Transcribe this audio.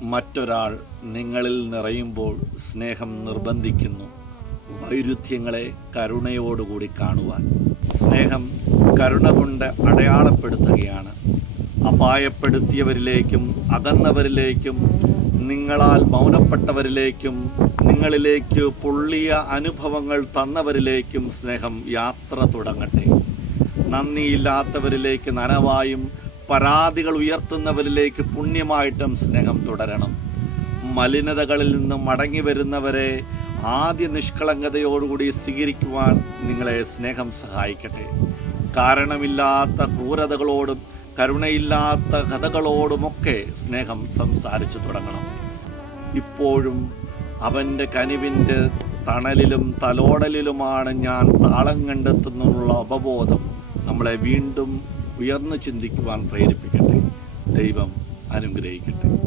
മറ്റൊരാൾ നിങ്ങളിൽ നിറയുമ്പോൾ സ്നേഹം നിർബന്ധിക്കുന്നു. വൈരുദ്ധ്യങ്ങളെ കരുണയോടുകൂടി കാണുവാൻ. സ്നേഹം കരുണ കൊണ്ട് അടയാളപ്പെടുത്തുകയാണ്. അപായപ്പെടുത്തിയവരിലേക്കും അകന്നവരിലേക്കും നിങ്ങളാൽ മൗനപ്പെട്ടവരിലേക്കും നിങ്ങളിലേക്ക് പൊള്ളിയ അനുഭവങ്ങൾ തന്നവരിലേക്കും സ്നേഹം യാത്ര തുടങ്ങട്ടെ. നന്ദിയില്ലാത്തവരിലേക്ക് നനവായും പരാതികൾ ഉയർത്തുന്നവരിലേക്ക് പുണ്യമായിട്ടും സ്നേഹം തുടരണം. മലിനതകളിൽ നിന്നും മടങ്ങി വരുന്നവരെ ആദ്യ നിഷ്കളങ്കതയോടുകൂടി സ്വീകരിക്കുവാൻ നിങ്ങളെ സ്നേഹം സഹായിക്കട്ടെ. കാരണമില്ലാത്ത ക്രൂരതകളോടും കരുണയില്ലാത്ത കഥകളോടുമൊക്കെ സ്നേഹം സംസാരിച്ചു തുടങ്ങണം. ഇപ്പോഴും അവന്റെ കനിവിന്റെ തണലിലും തലോടലിലുമാണ് ഞാൻ താളം കണ്ടെത്തുന്നുള്ള അവബോധം നമ്മളെ വീണ്ടും ഉയർന്നു ചിന്തിക്കുവാൻ പ്രേരിപ്പിക്കട്ടെ. ദൈവം അനുഗ്രഹിക്കട്ടെ.